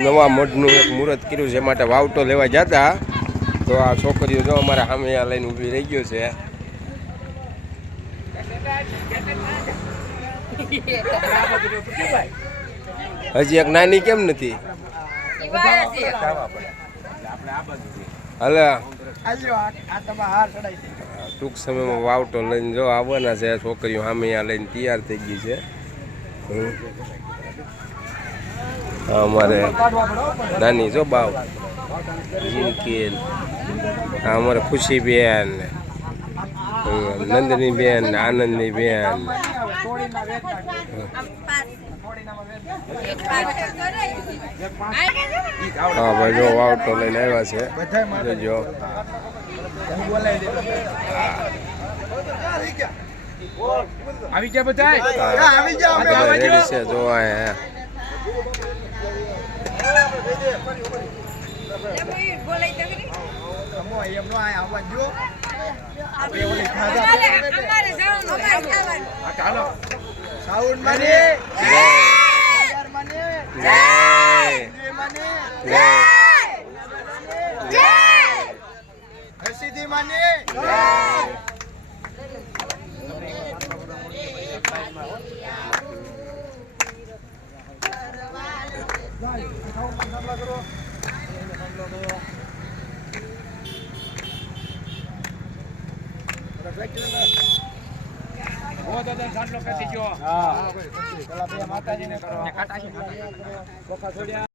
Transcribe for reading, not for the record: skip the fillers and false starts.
નવા મઢનું એક મુહૂર્ત કર્યું છે માટે વાવટો લેવા જતા તો આ છોકરીઓ જો અમારા સામે આ લઈને ઊભી રહી ગયો છે. હજી એક નાની કેમ નથી? હાલે ટૂંક સમયમાં વાવટો લઈને જો આવવાના છે. છોકરીઓ સામે આ લઈને તૈયાર થઈ ગઈ છે. અમારે નાની જો બાવ જીનકીન, અમારે ખુશીબેન, નંદની બેન, આનંદની બેન. હા ભાઈ જો વાવટો લઈને આવ્યા છે. જો આવી ગયા બધા રેડી છે. જો આ માતાજી ને